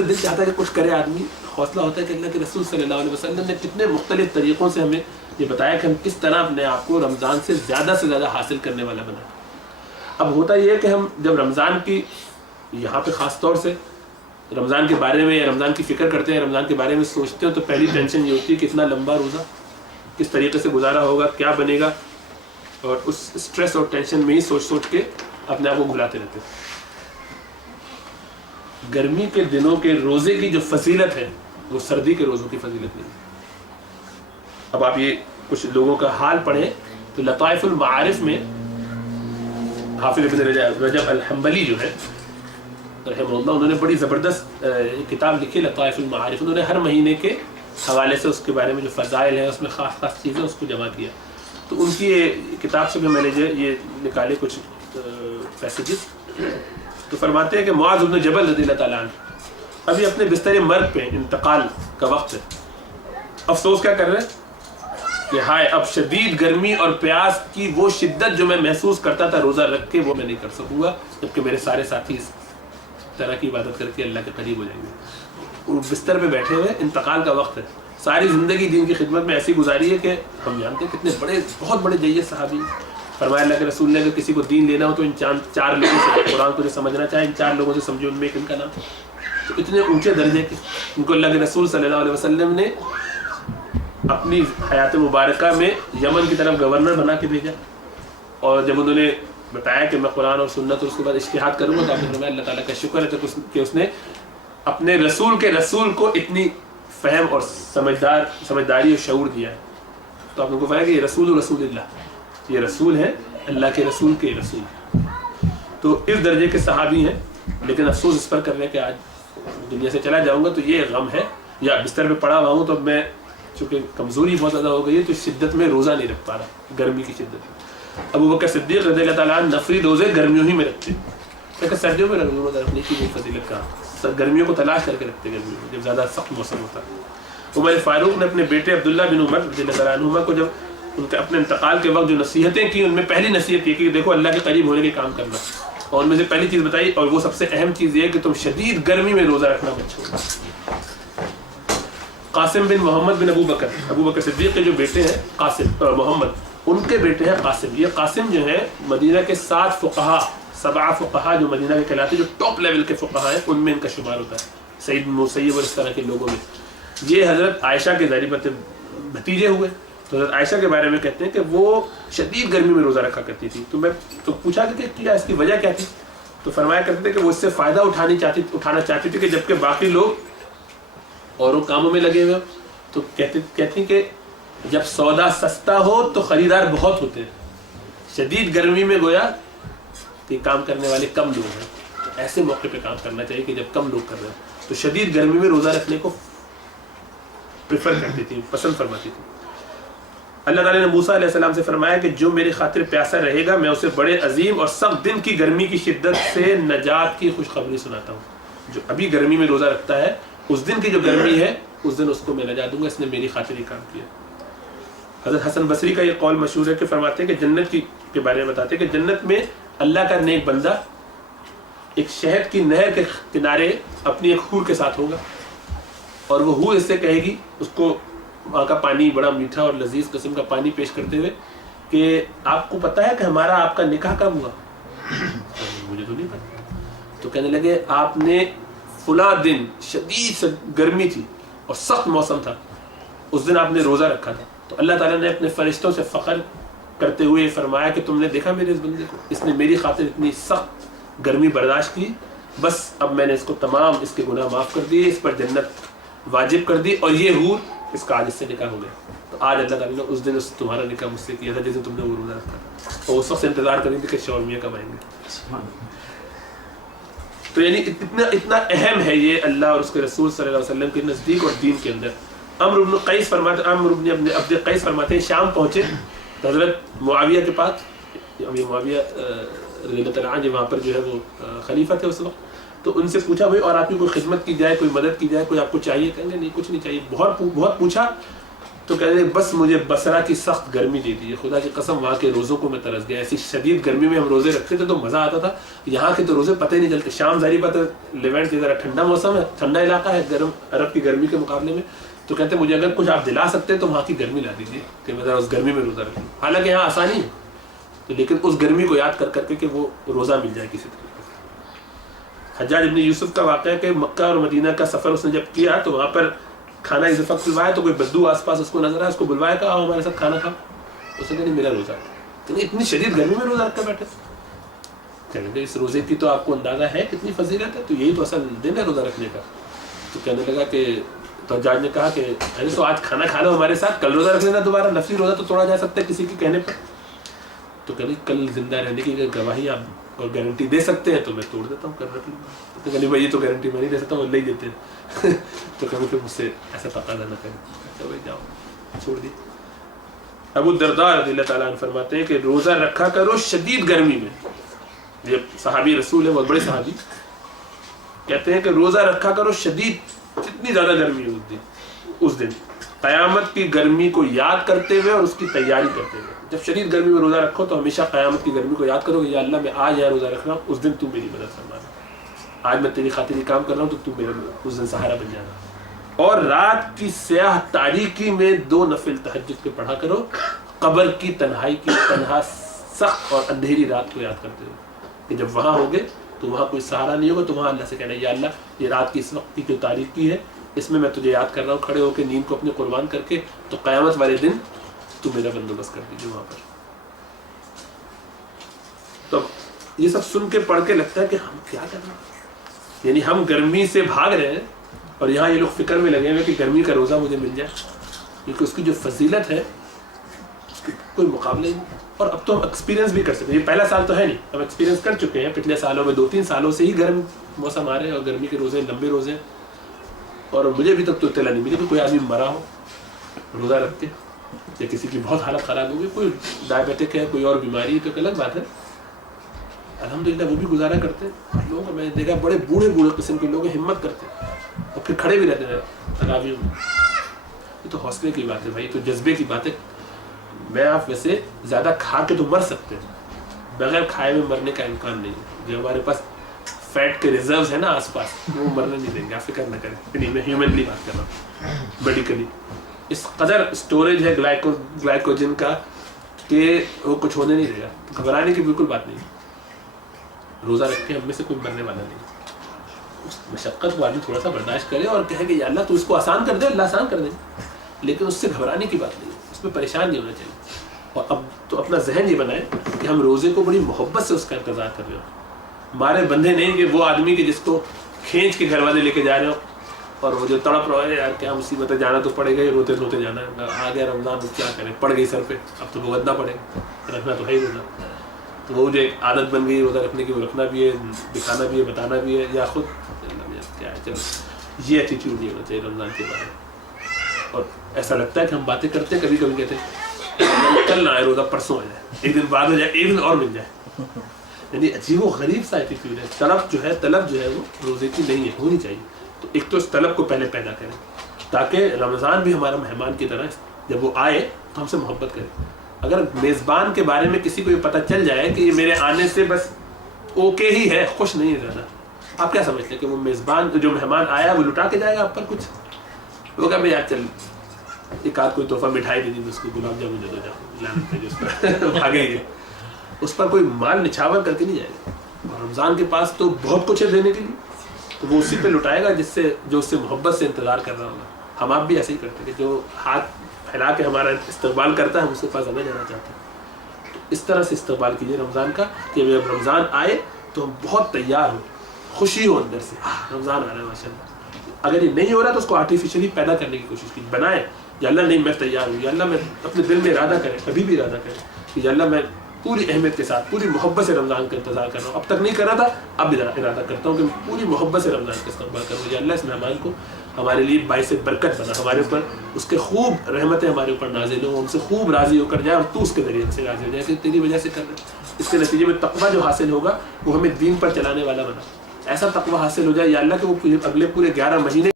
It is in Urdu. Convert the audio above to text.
دل چاہتا ہے کہ کچھ کرے آدمی، حوصلہ ہوتا ہے کہ اللہ کے رسول صلی اللہ علیہ وسلم نے کتنے مختلف طریقوں سے ہمیں یہ بتایا کہ ہم کس طرح اپنے آپ کو رمضان سے زیادہ حاصل کرنے والا بنا۔ اب ہوتا یہ ہے کہ ہم جب رمضان کی یہاں پہ خاص طور سے رمضان کے بارے میں یا رمضان کی فکر کرتے ہیں، رمضان کے بارے میں سوچتے ہیں، تو پہلی ٹینشن یہ ہوتی ہے کہ اتنا لمبا روزہ کس طریقے سے گزارا ہوگا، کیا بنے گا، اور اس اسٹریس اور ٹینشن میں ہی سوچ کے اپنے آپ کو بھلاتے رہتے ہیں۔ گرمی کے دنوں کے روزے کی جو فضیلت ہے وہ سردی کے روزوں کی فضیلت نہیں ہے۔ اب آپ یہ کچھ لوگوں کا حال پڑھیں تو لطائف المعارف میں حافظ ابن رجب الحنبلی جو ہے رحمہ اللہ، انہوں نے بڑی زبردست کتاب لکھی لطائف المعارف۔ انہوں نے ہر مہینے کے حوالے سے اس کے بارے میں جو فضائل ہیں، اس میں خاص چیزیں اس کو جمع کیا۔ تو ان کی کتاب سے بھی میں نے یہ نکالے کچھ پیسیجز۔ تو فرماتے ہیں کہ معاذ بن جبل رضی اللہ تعالیٰ عنہ ابھی اپنے بستر مرگ پہ، انتقال کا وقت ہے، افسوس کیا کر رہے ہیں کہ ہائے اب شدید گرمی اور پیاس کی وہ شدت جو میں محسوس کرتا تھا روزہ رکھ کے، وہ میں نہیں کر سکوں گا، جبکہ میرے سارے ساتھی اس طرح کی عبادت کر کے اللہ کے قریب ہو جائیں گے۔ وہ بستر پہ بیٹھے ہوئے، انتقال کا وقت ہے، ساری زندگی دین کی خدمت میں ایسی گزاری ہے کہ ہم جانتے ہیں کتنے بہت بڑے جید صحابی۔ فرمایا اللہ کے رسول نے اگر کسی کو دین لینا ہو تو ان چار لوگوں سے، قرآن کو جو سمجھنا چاہے ان 4 لوگوں سے سمجھو، ان میں ایک ان کا نام۔ تو اتنے اونچے درجے کے ان کو اللہ کے رسول صلی اللہ علیہ وسلم نے اپنی حیات مبارکہ میں یمن کی طرف گورنر بنا کے بھیجا، اور جب انہوں نے بتایا کہ میں قرآن اور سنت اور اس کے بعد اجتہاد کروں گا، تو آپ نے فرمایا اللہ تعالیٰ کا شکر ہے کہ اس نے اپنے رسول کے رسول کو اتنی فہم اور سمجھداری اور شعور دیا ہے۔ تو آپ نے کو فرمایا کہ یہ رسول اللہ، یہ رسول ہے اللہ کے رسول کے رسول۔ تو اس درجے کے صحابی ہیں، لیکن افسوس اس پر کر رہے ہیں کہ آج دنیا سے چلا جاؤں گا تو یہ غم ہے، یا بستر پہ پڑا ہوا ہوں تو میں چونکہ کمزوری بہت زیادہ ہو گئی ہے تو اس شدت میں روزہ نہیں رکھ پا رہا، گرمی کی شدت میں۔ ابو بکر صدیق رضی اللہ تعالیٰ عنہ نفلی روزے گرمیوں ہی میں رکھتے ہیں، لیکن سردیوں میں روزہ رکھنے کی کوئی فضیلت کہاں، گرمیوں کو تلاش کر کے رکھتے، گرمیوں میں جب زیادہ سخت موسم ہوتا ہے۔ عمر فاروق نے اپنے بیٹے عبداللہ بن عمر رضی اللہ تعالیٰ عنہما کو جب ان کے اپنے انتقال کے وقت جو نصیحتیں کی، ان میں پہلی نصیحت یہ کہ دیکھو اللہ کے قریب ہونے کے کام کرنا، اور ان میں سے پہلی چیز بتائی، اور وہ سب سے اہم چیز یہ ہے کہ تم شدید گرمی میں روزہ رکھنا مت چھوڑو۔ قاسم بن محمد بن ابو بکر صدیق کے جو بیٹے ہیں قاسم محمد، ان کے بیٹے ہیں قاسم۔ یہ قاسم جو ہے مدینہ کے 7 فقہا جو مدینہ کے کہلاتے جو ٹاپ لیول کے فقہا ہیں، ان میں ان کا شمار ہوتا ہے، سعید مسیب اور اس طرح کے لوگوں میں۔ یہ حضرت عائشہ کے ذریعے بھتیجے ہوئے۔ تو حضرت عائشہ کے بارے میں کہتے ہیں کہ وہ شدید گرمی میں روزہ رکھا کرتی تھی۔ تو پوچھا کہ کیا اس کی وجہ کیا تھی؟ تو فرمایا کرتے تھے کہ وہ اس سے فائدہ اٹھانا چاہتی تھی کہ جبکہ باقی لوگ اوروں کاموں میں لگے ہوئے، تو کہتی کہ جب سودا سستا ہو تو خریدار بہت ہوتے ہیں، شدید گرمی میں گویا کہ کام کرنے والے کم لوگ ہیں، تو ایسے موقع پہ کام کرنا چاہیے کہ جب کم لوگ کر رہے ہیں۔ تو شدید گرمی میں روزہ رکھنے کو پریفر کرتی تھی، پسند فرماتی تھی۔ اللہ تعالیٰ نے موسیٰ علیہ السلام سے فرمایا کہ جو میری خاطر پیاسا رہے گا میں اسے بڑے عظیم اور سخت دن کی گرمی کی شدت سے نجات کی خوشخبری سناتا ہوں۔ جو ابھی گرمی میں روزہ رکھتا ہے، اس دن کی جو گرمی ہے اس دن اس کو میں نجات دوں گا، اس نے میری خاطر یہ کام کیا۔ حضرت حسن بصری کا یہ قول مشہور ہے کہ فرماتے ہیں کہ جنت کے بارے میں بتاتے ہیں کہ جنت میں اللہ کا نیک بندہ ایک شہد کی نہر کے کنارے اپنی ایک حور کے ساتھ ہوگا، اور وہ حور اس سے کہے گی، اس کو وہاں کا پانی بڑا میٹھا اور لذیذ قسم کا پانی پیش کرتے ہوئے کہ آپ کو پتہ ہے کہ ہمارا آپ کا نکاح کب ہوا؟ مجھے تو نہیں پتا۔ تو کہنے لگے آپ نے فلاں دن شدید گرمی تھی اور سخت موسم تھا، اس دن آپ نے روزہ رکھا تھا۔ تو اللہ تعالیٰ نے اپنے فرشتوں سے فخر کرتے ہوئے فرمایا کہ تم نے دیکھا میرے اس بندے کو، اس نے میری خاطر اتنی سخت گرمی برداشت کی، بس اب میں نے اس کو تمام اس کے گناہ معاف کر دیے، اس پر جنت واجب کر دی، اور یہ حور اس کا آج اس سے نکاح ہو گیا۔ تو آج اللہ تعالیٰ نے اس دن تمہارا نکاح مجھ سے کیا تھا جس دن تم نے وہ روزہ رکھا تھا، اور اس وقت سے انتظار کریں گے کہ شور میاں کب آئیں گے۔ تو یعنی اتنا اہم ہے یہ اللہ اور اس کے رسول صلی اللہ علیہ وسلم کے نزدیک اور دین کے اندر۔ عمرو بن عبد قیس فرماتے ہیں شام پہنچے تو حضرت معاویہ کے پاس، ابھی معاویہ رضی اللہ تعالیٰ عنہ وہاں پر جو ہے وہ خلیفہ تھے اس وقت، تو ان سے پوچھا بھائی اور آپ کی کوئی خدمت کی جائے، کوئی مدد کی جائے، کوئی آپ کو چاہیے؟ کہیں گے نہیں کچھ نہیں چاہیے۔ بہت پوچھا تو کہتے ہیں بس مجھے بصرہ کی سخت گرمی دے دی، خدا کی قسم وہاں کے روزوں کو میں ترس گیا، ایسی شدید گرمی میں ہم روزے رکھتے تھے تو مزہ آتا تھا، یہاں کے تو روزے پتہ ہی نہیں چلتے. شام ظاہری پتہ لیونٹ کی ذرا ٹھنڈا موسم ہے، ٹھنڈا علاقہ ہے گرم عرب کی گرمی کے مقابلے میں، تو کہتے ہیں مجھے اگر کچھ آپ دلا سکتے تو وہاں کی گرمی لا دیجیے کہ میں ذرا اس گرمی میں روزہ رکھوں. حالانکہ یہاں آسانی ہے تو لیکن اس گرمی کو یاد کر کے کہ وہ روزہ مل جائے کسی طریقے سے. حجاج ابن یوسف کا واقعہ ہے کہ مکہ اور مدینہ کا سفر اس نے جب کیا تو وہاں پر کھانا اس وقت بلوایا تو کوئی بدو آس پاس اس کو نظر آیا، اس کو بلوایا کہ آؤ ہمارے ساتھ کھانا کھاؤ. اس نے کہا نہیں میرا روزہ ہے. تو اتنی شدید گرمی میں روزہ رکھ کر بیٹھے. کہنے لگے اس روزے کی تو آپ کو اندازہ ہے کتنی فضیلت ہے، تو یہی تو اصل دن ہے روزہ رکھنے کا. تو کہنے لگا کہ تو حجاج نے کہا کہ ارے تو آج کھانا کھا لو ہمارے ساتھ، کل روزہ رکھ لینا دوبارہ، نفلی روزہ تو توڑا جا سکتا ہے کسی کے کہنے پر. تو کہنے کل زندہ رہنے کی گواہی آپ اور گارنٹی دے سکتے ہیں تو میں توڑ دیتا ہوں، کل رکھ لوں. تو کہنے بھائی یہ تو گارنٹی میں نہیں دے سکتا ہوں، اللہ ہی دیتے ہیں. تو کہنے پھر مجھ سے ایسا تقاضا نہ کریں. اچھا بھائی جاؤ، چھوڑ دی. ابو الدرداء رضی اللہ تعالیٰ عنہ فرماتے ہیں کہ روزہ رکھا کرو شدید گرمی میں. یہ صحابی رسول ہے، بہت بڑے صحابی، کہتے ہیں کہ روزہ رکھا کرو شدید، جتنی زیادہ گرمی ہے اس دن قیامت کی گرمی کو یاد کرتے ہوئے اور اس کی تیاری کرتے ہوئے. جب شدید گرمی میں روزہ رکھو تو ہمیشہ قیامت کی گرمی کو یاد کرو کہ یا اللہ میں آج یہاں روزہ رکھ رہا ہوں، اس دن تم میری مدد فرمانا، آج میں تیری خاطر یہ کام کر رہا ہوں تو تم میرا اس دن سہارا بن جانا. اور رات کی سیاہ تاریکی میں 2 نفل تہجد کے پڑھا کرو، قبر کی تنہائی کی تنہا سخت اور اندھیری رات کو یاد کرتے ہوئے کہ جب وہاں ہوگے تو وہاں کوئی سہارا نہیں ہوگا، تو وہاں اللہ سے کہنا یا اللہ یہ رات کی اس وقت کی جو تاریکی ہے اس میں تجھے یاد کر رہا ہوں، کھڑے ہو کے نیند کو اپنے قربان کر کے، تو قیامت والے دن تو میرا بندوبست کر دیجیے وہاں پر. تو یہ سب سن کے پڑھ کے لگتا ہے کہ ہم کیا کر رہے ہیں، یعنی ہم گرمی سے بھاگ رہے ہیں اور یہاں یہ لوگ فکر میں لگے ہوئے کہ گرمی کا روزہ مجھے مل جائے، کیونکہ اس کی جو فضیلت ہے اس کی کوئی مقابلہ نہیں. اور اب تو ہم ایکسپیرینس بھی کر سکتے ہیں، یہ پہلا سال تو ہے نہیں، ہم ایکسپیرینس کر چکے ہیں پچھلے سالوں میں، 2-3 سالوں سے ہی گرم موسم آ رہے ہیں اور گرمی کے روزے لمبے روزے ہیں. اور مجھے ابھی تک تو اطلاع نہیں ملی کہ کوئی آدمی مرا ہو روزہ رکھ کے، یا کسی کی بہت حالت خراب ہوگی، کوئی ڈائبیٹک ہے، کوئی اور بیماری ہے تو ایک الگ بات ہے. الحمدللہ وہ بھی گزارا کرتے ہیں. لوگوں کو میں نے دیکھا بڑے بوڑھے قسم کے لوگ ہمت کرتے ہیں اور پھر کھڑے بھی رہتے ہیں تراویح میں. یہ تو حوصلے کی بات ہے بھائی، تو جذبے کی بات ہے. میں آپ ویسے زیادہ کھا کے تو مر سکتے ہیں، بغیر کھائے میں مرنے کا امکان نہیں ہے. جو ہمارے پاس فیٹ کے ریزروز ہیں نا آس پاس، وہ مرنے نہیں دیں گے، آپ فکر نہ کریں. نہیں، میں ہیومنلی بات کر رہا ہوں، میڈیکلی اس قدر اسٹوریج ہے گلائکوجن کا کہ وہ کچھ ہونے نہیں دے گا. گھبرانے کی بالکل بات نہیں. روزہ رکھ کے ہم میں سے کوئی مرنے والا نہیں. اس مشقت کو آدمی تھوڑا سا برداشت کرے اور کہے کہ یا اللہ تو اس کو آسان کر دے، اللہ آسان کر دے، لیکن اس سے گھبرانے کی بات نہیں ہے، اس میں پریشان نہیں ہونا چاہیے. اور اب تو اپنا ذہن یہ بنائے کہ ہم روزے کو بڑی محبت سے اس کا انتظار کر رہے ہو، ہمارے بندے نہیں کہ وہ آدمی کے جس کو کھینچ کے گھر والے لے کے جا رہے ہو اور وہ جو تڑپ رہا ہے یار کیا مصیبت ہے، جانا تو پڑے گا ہی، روتے روتے جانا ہے، آ گیا رمضان کیا کریں، پڑ گئی سر پہ، اب تو بھگتنا پڑے گا، رکھنا تو ہے ہی روزہ. تو وہ جو ایک عادت بن گئی روزہ رکھنے کی، وہ رکھنا بھی ہے، دکھانا بھی ہے، بتانا بھی ہے، یا خود کیا ہے. چلو یہ ایٹیٹیوڈ نہیں ہونا چاہیے رمضان کے بارے میں. اور ایسا لگتا ہے کہ ہم باتیں کرتے ہیں، کبھی کبھی کہتے ہیں کل نہ آئے روزہ، پرسوں ہو جائے، ایک دن بعد ہو جائے، ایک دن اور مل جائے. یعنی عجیب و غریب سا ایٹیٹیوڈ ہے. طلب جو ہے وہ روزے کی نہیں ہے، ہونی چاہیے. تو ایک تو اس طلب کو پہلے پیدا کریں تاکہ رمضان بھی ہمارا مہمان کی طرح جب وہ آئے تو ہم سے محبت کرے. اگر میزبان کے بارے میں کسی کو یہ پتہ چل جائے کہ یہ میرے آنے سے بس اوکے ہی ہے، خوش نہیں ہے زیادہ، آپ کیا سمجھتے ہیں کہ وہ میزبان جو مہمان آیا وہ لٹا کے جائے گا آپ پر کچھ؟ وہ کہا بھائی یار چل ایک آدھ کوئی تحفہ مٹھائی دے دی، اس کو گلاب جامن دے دو، جاؤ بھاگے گے، اس پر کوئی مال نچھاور کر کے نہیں جائے گا. اور رمضان کے پاس تو بہت کچھ ہے دینے کے لیے، تو وہ اسی پہ لٹائے گا جو اس سے محبت سے انتظار کر رہا ہوگا. ہم آپ بھی ایسے ہی کرتے ہیں کہ جو ہاتھ پھیلا کے ہمارا استقبال کرتا ہے ہم اس کے پاس ہمیں جانا چاہتے ہیں. تو اس طرح سے استقبال کیجیے رمضان کا کہ جب رمضان آئے تو ہم بہت تیار ہوں، خوشی ہو اندر سے، رمضان آ رہا ہے ماشاء اللہ. اگر یہ نہیں ہو رہا تو اس کو آرٹیفیشلی پیدا کرنے کی کوشش کی، بنائیں یا اللہ نہیں میں تیار ہوں، یا اللہ میں اپنے دل میں ارادہ کریں، کبھی بھی ارادہ کریں کہ یا اللہ میں پوری اہمیت کے ساتھ پوری محبت سے رمضان کا انتظار کر رہا ہوں. اب تک نہیں کر رہا تھا، اب ارادہ کرتا ہوں کہ پوری محبت سے رمضان کا استقبال کروں. یا اللہ اس مہمان کو ہمارے لیے باعث برکت بنا، ہمارے اوپر اس کے خوب رحمتیں ہمارے اوپر نازل ہوں، ان سے خوب راضی ہو کر جائے اور تو اس کے ذریعے سے راضی ہو جائے کہ تیری وجہ سے کر رہے ہیں. اس کے نتیجے میں تقویٰ جو حاصل ہوگا وہ ہمیں دین پر چلانے والا بنا، ایسا تقویٰ حاصل ہو جائے یا اللہ کہ وہ اگلے پورے 11 مہینے